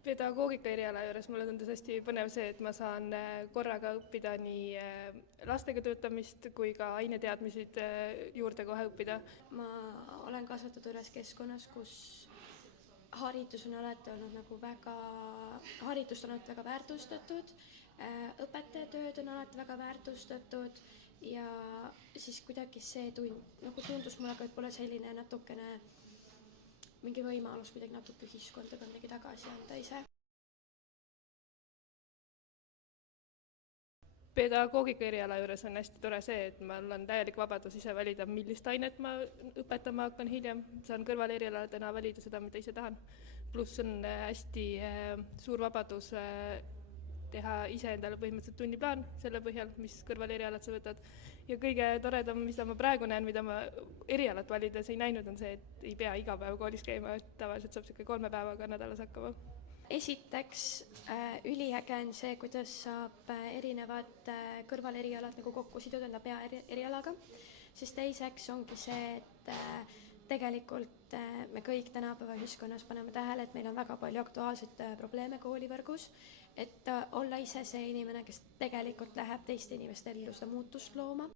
Pedagoogika eriala juures mulle tundus hästi põnev see, et ma saan korraga õppida nii lastega töötamist kui ka aineteadmised juurde kohe õppida. Ma olen kasvatatud üles keskkonnas, kus haridus on alati olnud haridust on alati väga väärtustatud, õpetajatööd on alati väga väärtustatud ja siis kuidagi see tundus mulle ka, et pole selline natukene mingi võimalus kuidagi natuke ühiskonda ka midagi tagasi anda ise. Pedagoogika eriala juures on hästi tore see, et mul on täielik vabadus ise valida, millist ainet ma õpetama hakkan hiljem. Saan kõrvalerialadena valida seda, mida ise tahan. Pluss on hästi suur vabadus teha ise endale põhimõtteliselt tunniplaan selle põhjal, mis kõrvalerialad sa võtad. Ja kõige toredam, mida ma praegu näen, mida ma erialat valides ei näinud, on see, et ei pea iga päev koolis käima, et tavaliselt saab 3 päevaga nädalas hakkama. Esiteks üliäge on see, kuidas saab erinevad kõrvalerialad nagu kokku siduda enda peaerialaga, siis teiseks ongi see, et tegelikult me kõik tänapäeva ühiskonnas paneme tähele, et meil on väga palju aktuaalseid probleeme koolivõrgus, et olla ise see inimene, kes tegelikult läheb teiste inimeste ellu seda muutust looma.